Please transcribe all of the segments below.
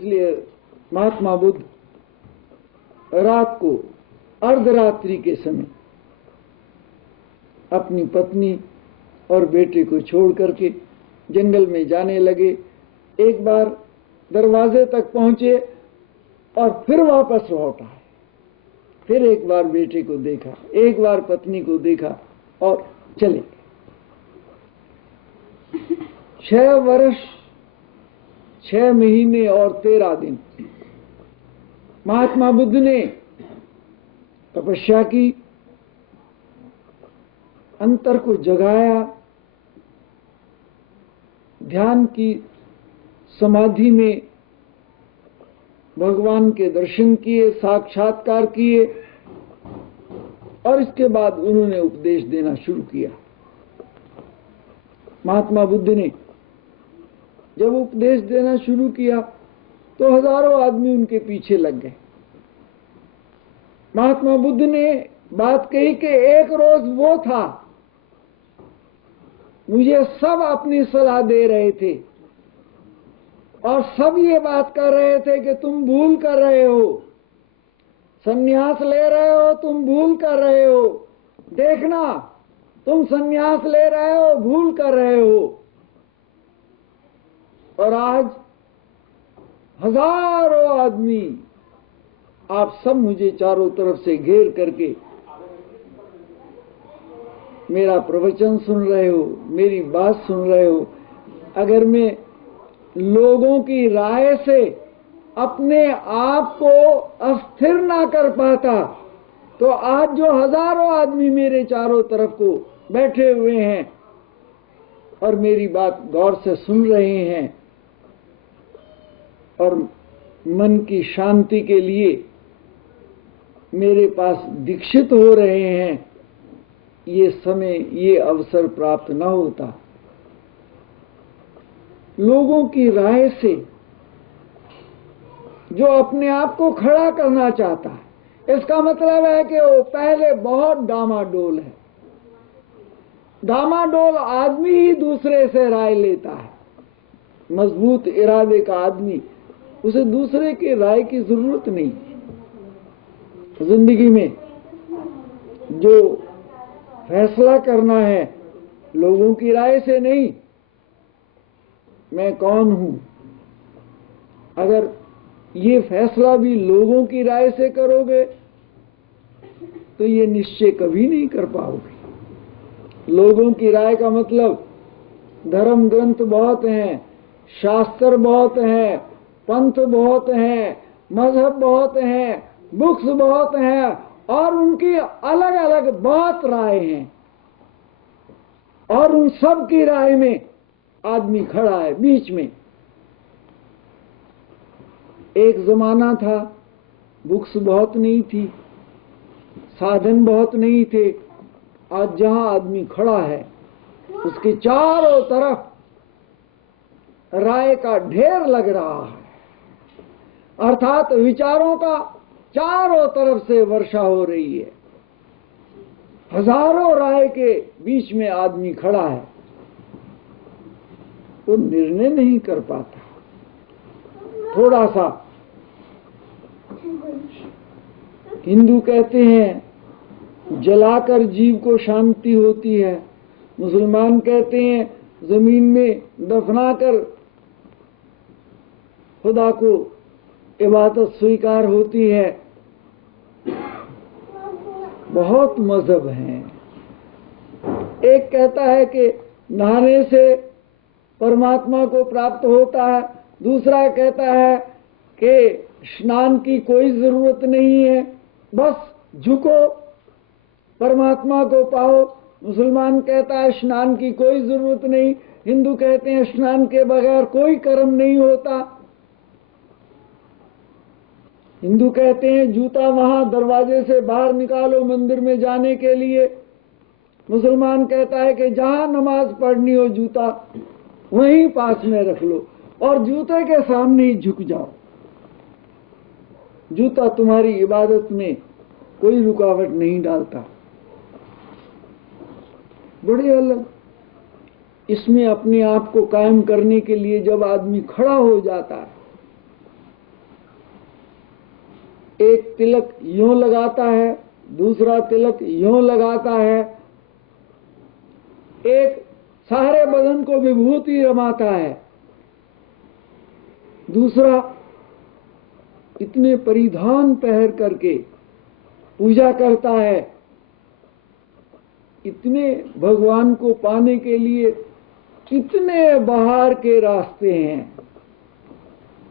इसलिए महात्मा बुद्ध रात को अर्धरात्रि के समय अपनी पत्नी और बेटे को छोड़ करके जंगल में जाने लगे। एक बार दरवाजे तक पहुंचे और फिर वापस लौट आए। फिर एक बार बेटे को देखा, एक बार पत्नी को देखा और चले। 6 वर्ष 6 महीने और 13 दिन महात्मा बुद्ध ने तपस्या की, अंतर को जगाया, ध्यान की समाधि में भगवान के दर्शन किए, साक्षात्कार किए और इसके बाद उन्होंने उपदेश देना शुरू किया। महात्मा बुद्ध ने जब उपदेश देना शुरू किया तो हजारों आदमी उनके पीछे लग गए। महात्मा बुद्ध ने बात कही कि एक रोज वो था, मुझे सब अपनी सलाह दे रहे थे और सब ये बात कर रहे थे कि तुम भूल कर रहे हो, संन्यास ले रहे हो, तुम भूल कर रहे हो, देखना तुम संन्यास ले रहे हो, भूल कर रहे हो। और आज हजारों आदमी आप सब मुझे चारों तरफ से घेर करके मेरा प्रवचन सुन रहे हो, मेरी बात सुन रहे हो। अगर मैं लोगों की राय से अपने आप को अस्थिर ना कर पाता तो आज जो हजारों आदमी मेरे चारों तरफ को बैठे हुए हैं और मेरी बात गौर से सुन रहे हैं और मन की शांति के लिए मेरे पास दीक्षित हो रहे हैं, ये समय, ये अवसर प्राप्त न होता। लोगों की राय से जो अपने आप को खड़ा करना चाहता है, इसका मतलब है कि वो पहले बहुत डामाडोल है। डामाडोल आदमी ही दूसरे से राय लेता है। मजबूत इरादे का आदमी, उसे दूसरे की राय की जरूरत नहीं। जिंदगी में जो फैसला करना है लोगों की राय से नहीं, मैं कौन हूं, अगर ये फैसला भी लोगों की राय से करोगे तो ये निश्चय कभी नहीं कर पाओगे। लोगों की राय का मतलब धर्म ग्रंथ बहुत हैं, शास्त्र बहुत हैं, पंथ बहुत हैं, मजहब बहुत हैं, बुक्स बहुत हैं और उनकी अलग अलग बहुत राय हैं और उन सब की राय में आदमी खड़ा है बीच में। एक जमाना था, बुक्स बहुत नहीं थी, साधन बहुत नहीं थे। आज जहां आदमी खड़ा है उसके चारों तरफ राय का ढेर लग रहा है, अर्थात विचारों का चारों तरफ से वर्षा हो रही है। हजारों राय के बीच में आदमी खड़ा है, वो निर्णय नहीं कर पाता। थोड़ा सा हिंदू कहते हैं जलाकर जीव को शांति होती है, मुसलमान कहते हैं जमीन में दफनाकर खुदा को इबादत स्वीकार होती है। बहुत मजहब हैं। एक कहता है कि नहाने से परमात्मा को प्राप्त होता है, दूसरा कहता है कि स्नान की कोई जरूरत नहीं है, बस झुको परमात्मा को पाओ। मुसलमान कहता है स्नान की कोई जरूरत नहीं, हिंदू कहते हैं स्नान के बगैर कोई कर्म नहीं होता। हिंदू कहते हैं जूता वहां दरवाजे से बाहर निकालो मंदिर में जाने के लिए। मुसलमान कहता है कि जहां नमाज पढ़नी हो जूता वहीं पास में रख लो और जूते के सामने ही झुक जाओ। जूता तुम्हारी इबादत में कोई रुकावट नहीं डालता। बड़े अलग। इसमें अपने आप को कायम करने के लिए जब आदमी खड़ा हो जाता है एक तिलक यूं लगाता है, दूसरा तिलक यूं लगाता है, एक सारे बदन को विभूति रमाता है, दूसरा इतने परिधान पहन करके पूजा करता है। इतने भगवान को पाने के लिए कितने बाहर के रास्ते हैं।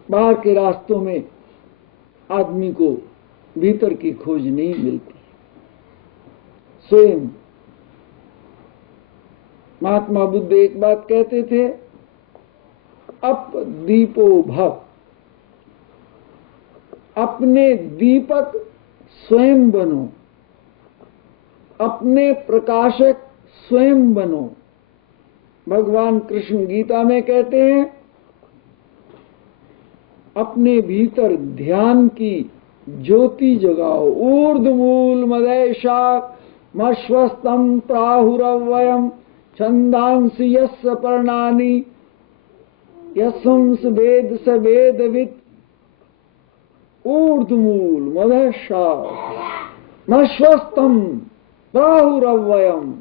बाहर के रास्तों में आदमी को भीतर की खोज नहीं मिलती। स्वयं महात्मा बुद्ध एक बात कहते थे, अप दीपो भव, अपने दीपक स्वयं बनो, अपने प्रकाशक स्वयं बनो। भगवान कृष्ण गीता में कहते हैं, अपने भीतर ध्यान की ज्योति जगाओ। ऊर्ध्वमूल मदय शाख मश्वस्तम प्राहुरव्ययम छंदांसि यस्य पर्णानि यस्संस वेद स वेदवित्। ऊर्ध्वमूल मदय शाख मश्वस्तम प्राहुरव्ययम।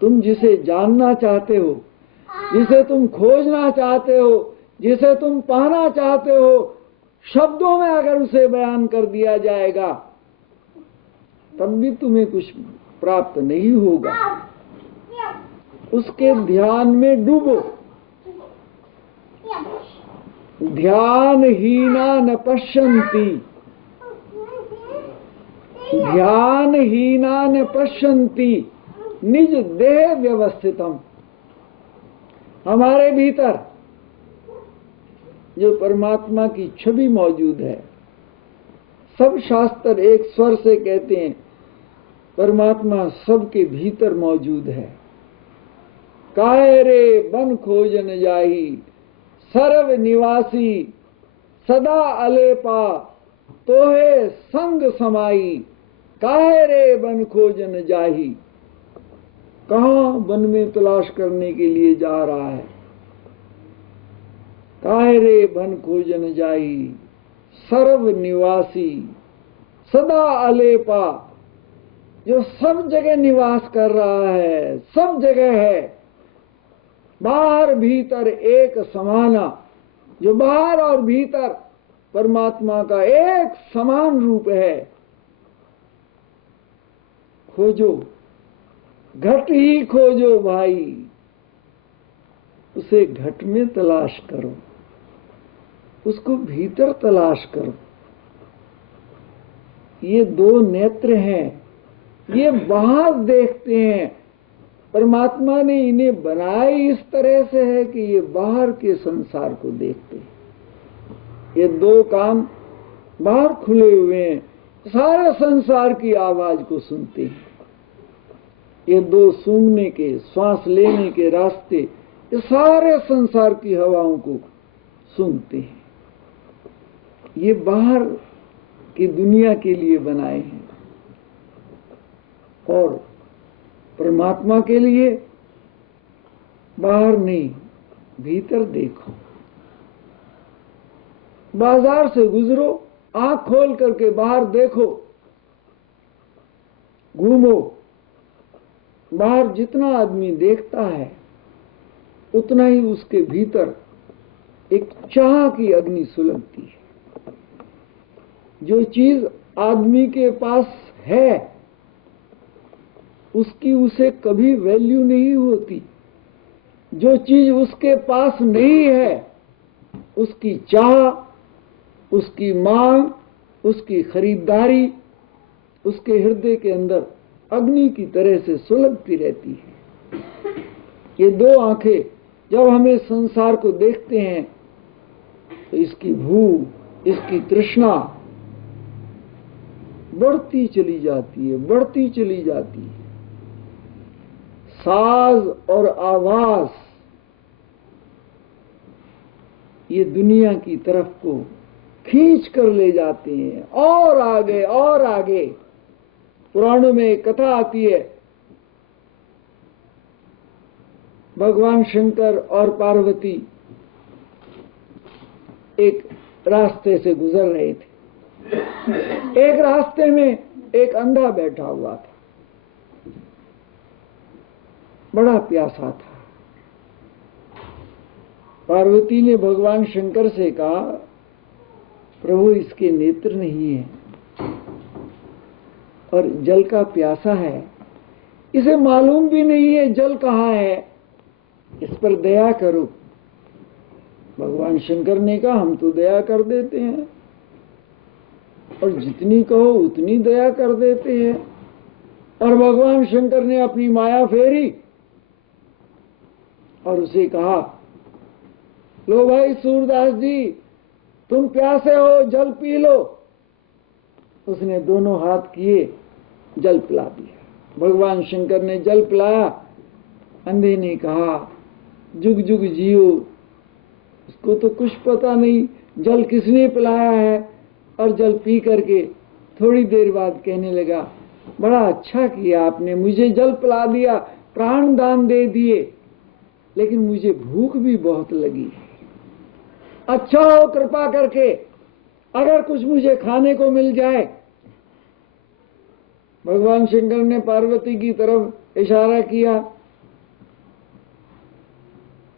तुम जिसे जानना चाहते हो, जिसे तुम खोजना चाहते हो, जिसे तुम पाना चाहते हो, शब्दों में अगर उसे बयान कर दिया जाएगा तब भी तुम्हें कुछ प्राप्त नहीं होगा। उसके ध्यान में डूबो। ध्यानहीना न पश्यन्ति, ध्यानहीना न पश्यन्ति निज देह व्यवस्थितम। हमारे भीतर जो परमात्मा की छवि मौजूद है, सब शास्त्र एक स्वर से कहते हैं परमात्मा सबके भीतर मौजूद है। काहे रे बन खोजन जाही सर्व निवासी सदा अलेपा तोहे संग समाई। काहे रे बन खोजन जाही, कहां वन में तलाश करने के लिए जा रहा है। काहे रे वन खोजन जाई सर्व निवासी सदा अलेपा, जो सब जगह निवास कर रहा है, सब जगह है, बाहर भीतर एक समाना, जो बाहर और भीतर परमात्मा का एक समान रूप है। खोजो, घट ही खोजो भाई, उसे घट में तलाश करो, उसको भीतर तलाश करो। ये दो नेत्र हैं, ये बाहर देखते हैं। परमात्मा ने इन्हें बनाया इस तरह से है कि ये बाहर के संसार को देखते हैं। ये दो कान बाहर खुले हुए हैं, सारे संसार की आवाज को सुनते हैं। ये दो सूंघने के, श्वास लेने के रास्ते, ये सारे संसार की हवाओं को सुनते हैं। ये बाहर की दुनिया के लिए बनाए हैं और परमात्मा के लिए बाहर नहीं, भीतर देखो। बाजार से गुजरो, आंख खोल करके बाहर देखो, घूमो। बाहर जितना आदमी देखता है उतना ही उसके भीतर एक चाह की अग्नि सुलगती है। जो चीज आदमी के पास है उसकी उसे कभी वैल्यू नहीं होती। जो चीज उसके पास नहीं है उसकी चाह, उसकी मांग, उसकी खरीदारी उसके हृदय के अंदर अग्नि की तरह से सुलगती रहती है। ये दो आंखें जब हमें संसार को देखते हैं तो इसकी भूख, इसकी तृष्णा बढ़ती चली जाती है, बढ़ती चली जाती है। साज और आवाज ये दुनिया की तरफ को खींच कर ले जाते हैं, और आगे और आगे। पुराणों में एक कथा आती है, भगवान शंकर और पार्वती एक रास्ते से गुजर रहे थे। एक रास्ते में एक अंधा बैठा हुआ था, बड़ा प्यासा था। पार्वती ने भगवान शंकर से कहा, प्रभु इसके नेत्र नहीं है और जल का प्यासा है, इसे मालूम भी नहीं है जल कहाँ है, इस पर दया करो। भगवान शंकर ने कहा, हम तो दया कर देते हैं और जितनी कहो उतनी दया कर देते हैं। और भगवान शंकर ने अपनी माया फेरी और उसे कहा, लो भाई सूरदास जी, तुम प्यासे हो, जल पी लो। उसने दोनों हाथ किए, जल पिला दिया। भगवान शंकर ने जल पिलाया। अंधे ने कहा, जुग जुग जियो, उसको तो कुछ पता नहीं जल किसने पिलाया है। और जल पी करके थोड़ी देर बाद कहने लगा, बड़ा अच्छा किया आपने, मुझे जल पिला दिया, प्राण दान दे दिए, लेकिन मुझे भूख भी बहुत लगी है। अच्छा हो कृपा करके अगर कुछ मुझे खाने को मिल जाए। भगवान शंकर ने पार्वती की तरफ इशारा किया।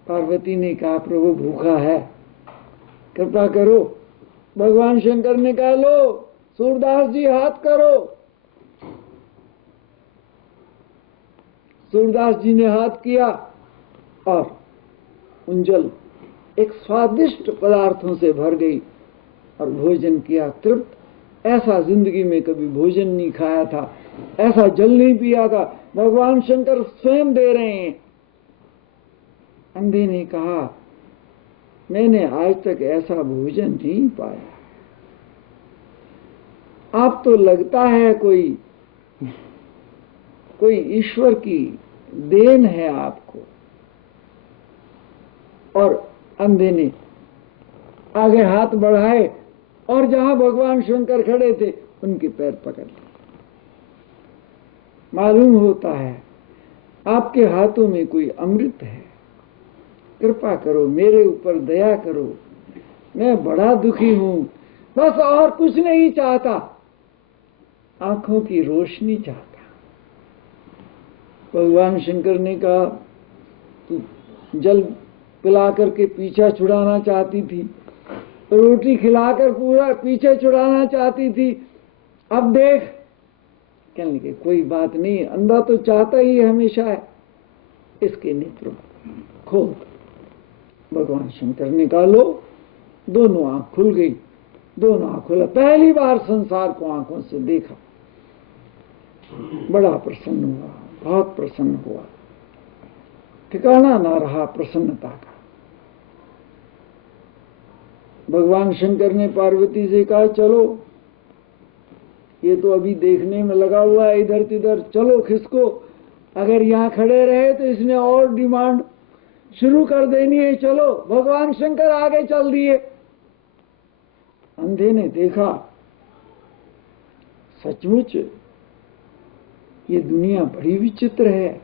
पार्वती ने कहा, प्रभु भूखा है, कृपा करो। भगवान शंकर ने कहा, लो सूरदास जी हाथ करो। सूरदास जी ने हाथ किया और उंजल एक स्वादिष्ट पदार्थों से भर गई और भोजन किया तृप्त। ऐसा जिंदगी में कभी भोजन नहीं खाया था, ऐसा जल नहीं पिया था, भगवान शंकर स्वयं दे रहे हैं। अंधे ने कहा, मैंने आज तक ऐसा भोजन नहीं पाया। आप तो लगता है कोई ईश्वर की देन है आपको। और अंधे ने आगे हाथ बढ़ाए और जहां भगवान शंकर खड़े थे उनके पैर पकड़ लिए। मालूम होता है आपके हाथों में कोई अमृत है, कृपा करो, मेरे ऊपर दया करो, मैं बड़ा दुखी हूं, बस और कुछ नहीं चाहता, आंखों की रोशनी चाहता। भगवान शंकर ने कहा, तू जल पिला करके पीछा छुड़ाना चाहती थी, रोटी खिलाकर पूरा पीछे छुड़ाना चाहती थी, अब देख। कहने लगे, कोई बात नहीं, अंधा तो चाहता ही हमेशा है, इसके नेत्र खोल। भगवान शंकर ने कहा, लो, दोनों आंख खुल गई, दोनों आंख खुला। पहली बार संसार को आंखों से देखा, बड़ा प्रसन्न हुआ, बहुत प्रसन्न हुआ, ठिकाना ना रहा प्रसन्नता का। भगवान शंकर ने पार्वती से कहा, चलो, ये तो अभी देखने में लगा हुआ है, इधर तिधर, चलो खिसको। अगर यहां खड़े रहे तो इसने और डिमांड शुरू कर देनी है, चलो। भगवान शंकर आगे चल दिए। अंधे ने देखा, सचमुच ये दुनिया बड़ी विचित्र है।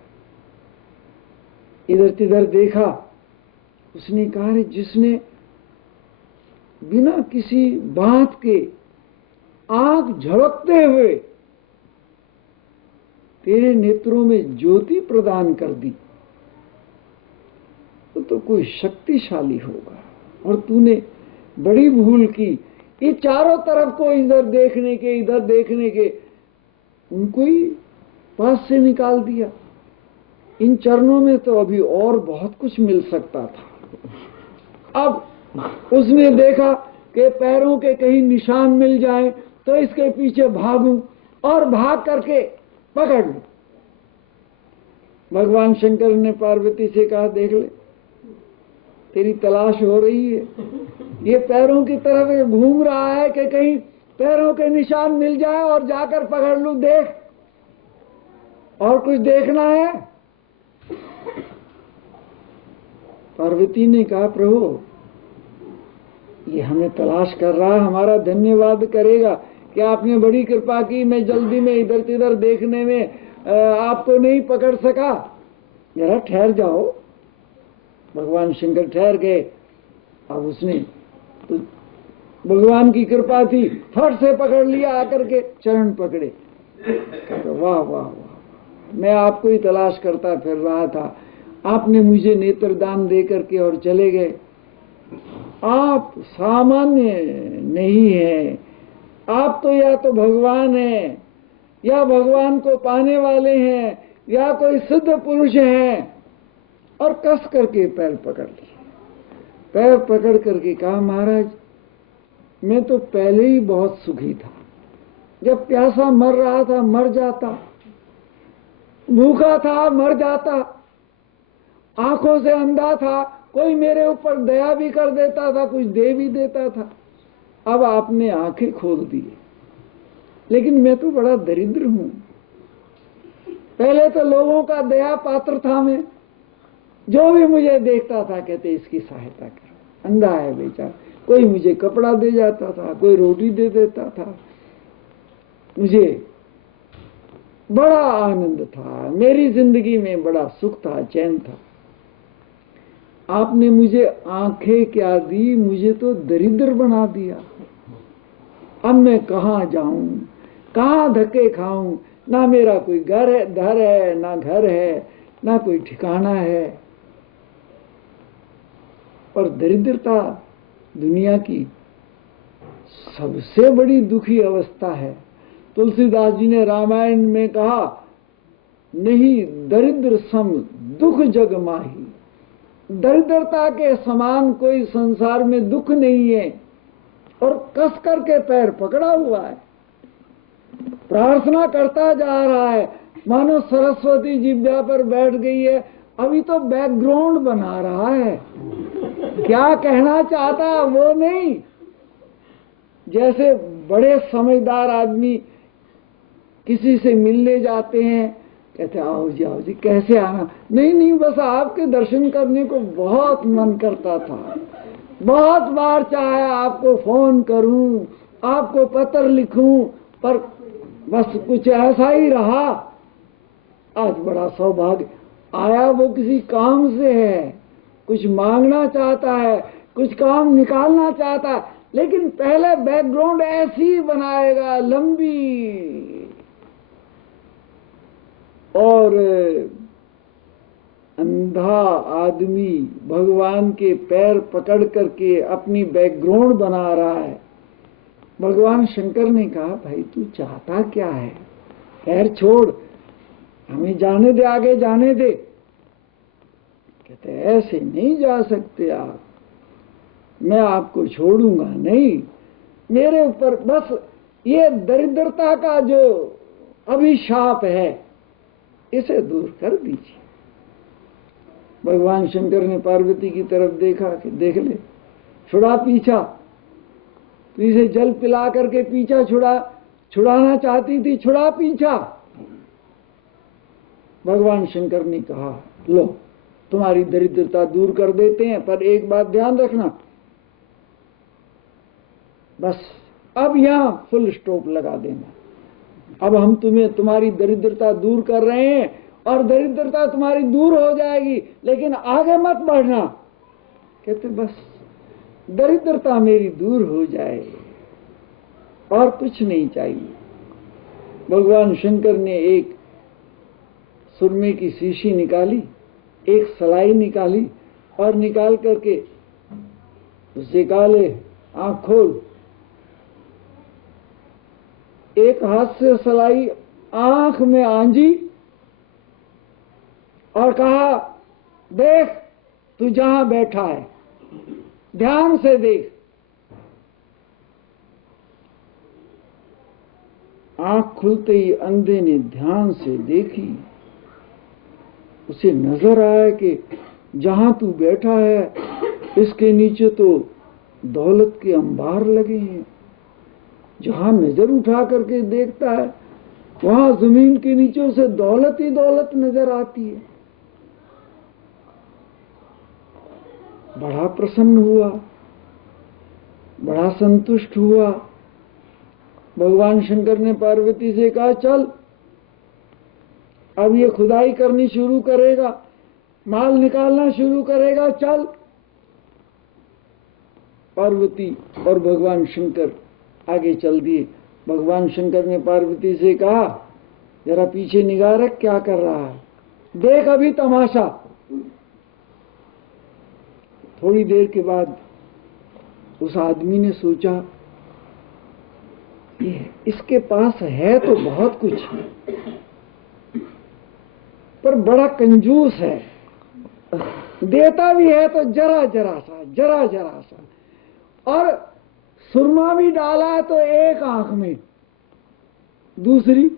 इधर तिधर देखा, उसने कहा, जिसने बिना किसी बात के आंख झलकते हुए तेरे नेत्रों में ज्योति प्रदान कर दी, तो कोई शक्तिशाली होगा। और तूने बड़ी भूल की, ये चारों तरफ को इधर देखने के उनको ही पास से निकाल दिया। इन चरणों में तो अभी और बहुत कुछ मिल सकता था। अब उसने देखा कि पैरों के कहीं निशान मिल जाए तो इसके पीछे भागूं और भाग करके पकड़ लूं। भगवान शंकर ने पार्वती से कहा, देख ले, तेरी तलाश हो रही है, ये पैरों की तरफ घूम रहा है कि कहीं पैरों के निशान मिल जाए और जाकर पकड़ लूं। देख, और कुछ देखना है? पार्वती ने कहा, प्रभु ये हमें तलाश कर रहा है, हमारा धन्यवाद करेगा कि आपने बड़ी कृपा की, मैं जल्दी में इधर तिधर देखने में आपको नहीं पकड़ सका, जरा ठहर जाओ। भगवान शंकर ठहर गए। अब उसने तो भगवान की कृपा थी, फट से पकड़ लिया, आकर के चरण पकड़े। वाह वाह वाह, मैं आपको ही तलाश करता फिर रहा था, आपने मुझे नेत्रदान दे करके और चले गए। आप सामान्य नहीं हैं, आप तो या तो भगवान हैं, या भगवान को पाने वाले हैं, या कोई सिद्ध पुरुष हैं। और कस करके पैर पकड़ लिए। पैर पकड़ करके कहा, महाराज मैं तो पहले ही बहुत सुखी था, जब प्यासा मर रहा था मर जाता, भूखा था मर जाता, आंखों से अंधा था, कोई मेरे ऊपर दया भी कर देता था, कुछ दे भी देता था। अब आपने आंखें खोल दी, लेकिन मैं तो बड़ा दरिद्र हूं। पहले तो लोगों का दया पात्र था मैं, जो भी मुझे देखता था कहते इसकी सहायता करो, अंधा है बेचारा, कोई मुझे कपड़ा दे जाता था, कोई रोटी दे देता था, मुझे बड़ा आनंद था, मेरी जिंदगी में बड़ा सुख था, चैन था। आपने मुझे आंखें क्या दी, मुझे तो दरिद्र बना दिया। अब मैं कहाँ जाऊं, कहाँ धक्के खाऊं, ना मेरा कोई घर है, ना घर है, ना कोई ठिकाना है। और दरिद्रता दुनिया की सबसे बड़ी दुखी अवस्था है। तुलसीदास जी ने रामायण में कहा, नहीं दरिद्र सम दुख जग माही। दरिद्रता के समान कोई संसार में दुख नहीं है। और कस करके पैर पकड़ा हुआ है, प्रार्थना करता जा रहा है, मानो सरस्वती जिह्वा पर बैठ गई है, अभी तो बैकग्राउंड बना रहा है, क्या कहना चाहता वो नहीं। जैसे बड़े समझदार आदमी किसी से मिलने जाते हैं, कहते आओ जी कैसे आना, नहीं बस आपके दर्शन करने को बहुत मन करता था, बहुत बार चाहे आपको फोन करूं, आपको पत्र लिखूं, पर बस कुछ ऐसा ही रहा। आज बड़ा सौभाग्य आया, वो किसी काम से है, कुछ मांगना चाहता है, कुछ काम निकालना चाहता है, लेकिन पहले बैकग्राउंड ऐसी बनाएगा लंबी। और अंधा आदमी भगवान के पैर पकड़ करके अपनी बैकग्राउंड बना रहा है। भगवान शंकर ने कहा, भाई तू चाहता क्या है, पैर छोड़, हमें जाने दे, आगे जाने दे। कहते ऐसे नहीं जा सकते आप, मैं आपको छोड़ूंगा नहीं, मेरे ऊपर बस ये दरिद्रता का जो अभिशाप है इसे दूर कर दीजिए। भगवान शंकर ने पार्वती की तरफ देखा कि देख ले, छुड़ा पीछा, तो इसे जल पिला करके पीछा छुड़ाना चाहती थी, छुड़ा पीछा। भगवान शंकर ने कहा, लो तुम्हारी दरिद्रता दूर कर देते हैं, पर एक बात ध्यान रखना, बस अब यहां फुल स्टॉप लगा देना, अब हम तुम्हारी दरिद्रता दूर कर रहे हैं और दरिद्रता तुम्हारी दूर हो जाएगी, लेकिन आगे मत बढ़ना। कहते बस दरिद्रता मेरी दूर हो जाए और कुछ नहीं चाहिए। भगवान शंकर ने एक सुरमे की शीशी निकाली, एक सलाई निकाली और निकाल करके उसे कहा, ले आंख खोल। एक हाथ से सलाई आंख में आंजी और कहा, देख तू जहां बैठा है, ध्यान से देख। आंख खुलते ही अंधे ने ध्यान से देखी, उसे नजर आया कि जहां तू बैठा है इसके नीचे तो दौलत के अंबार लगे हैं। जहां नजर उठा करके देखता है वहां जमीन के नीचे उसे दौलत ही दौलत नजर आती है। बड़ा प्रसन्न हुआ, बड़ा संतुष्ट हुआ। भगवान शंकर ने पार्वती से कहा, चल अब ये खुदाई करनी शुरू करेगा, माल निकालना शुरू करेगा, चल। पार्वती और भगवान शंकर आगे चल दिए। भगवान शंकर ने पार्वती से कहा, जरा पीछे निगाह रख, क्या कर रहा है, देख अभी तमाशा। थोड़ी देर के बाद उस आदमी ने सोचा, इसके पास है तो बहुत कुछ, पर बड़ा कंजूस है, देता भी है तो जरा जरा सा, और सुरमा भी डाला तो एक आंख में, दूसरी,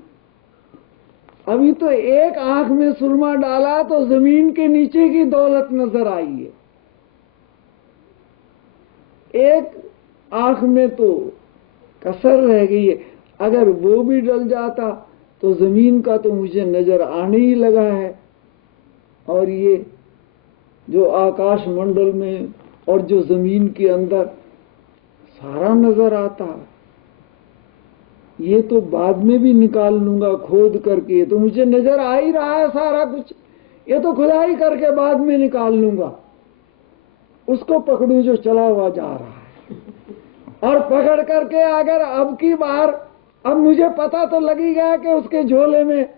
अभी तो एक आंख में सुरमा डाला तो जमीन के नीचे की दौलत नजर आई है, एक आंख में तो कसर रह गई है, अगर वो भी डल जाता तो जमीन का तो मुझे नजर आने ही लगा है, और ये जो आकाश मंडल में और जो जमीन के अंदर सारा नजर आता, ये तो बाद में भी निकाल लूंगा खोद करके, तो मुझे नजर आ ही रहा है सारा कुछ, ये तो खुदाई करके बाद में निकाल लूंगा। उसको पकड़ू जो चला हुआ जा रहा है, और पकड़ करके अगर अब की बार, अब मुझे पता तो लग ही गया कि उसके झोले में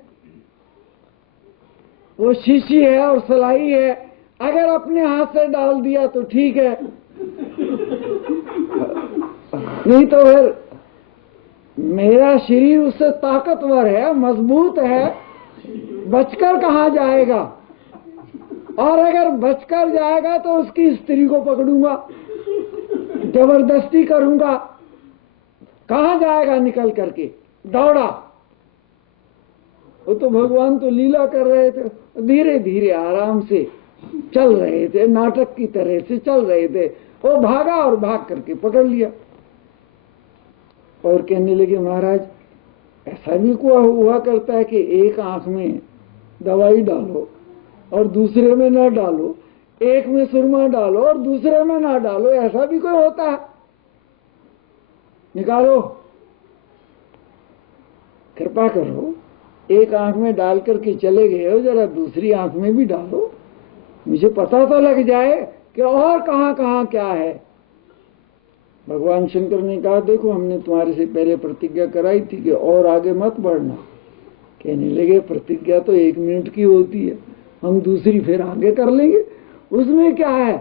वो शीशी है और सलाई है, अगर अपने हाथ से डाल दिया तो ठीक है, नहीं तो फिर मेरा शरीर उससे ताकतवर है, मजबूत है, बचकर कहां जाएगा, और अगर बचकर जाएगा तो उसकी स्त्री को पकड़ूंगा, जबरदस्ती करूंगा, कहां जाएगा निकल करके, दौड़ा। वो तो भगवान तो लीला कर रहे थे, धीरे धीरे आराम से चल रहे थे, नाटक की तरह से चल रहे थे। वो भागा और भाग करके पकड़ लिया, और कहने लगे, महाराज ऐसा भी हुआ करता है कि एक आंख में दवाई डालो और दूसरे में ना डालो, एक में सुरमा डालो और दूसरे में ना डालो, ऐसा भी कोई होता है? निकालो, कृपा करो, एक आंख में डाल करके चले गए हो, जरा दूसरी आंख में भी डालो, मुझे पता तो लग जाए कि और कहां कहां क्या है। भगवान शंकर ने कहा, देखो हमने तुम्हारे से पहले प्रतिज्ञा कराई थी कि और आगे मत बढ़ना। कहने लगे, प्रतिज्ञा तो 1 मिनट की होती है, हम दूसरी फिर आगे कर लेंगे, उसमें क्या है,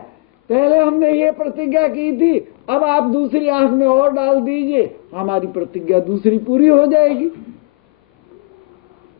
पहले हमने ये प्रतिज्ञा की थी, अब आप दूसरी आंख में और डाल दीजिए, हमारी प्रतिज्ञा दूसरी पूरी हो जाएगी।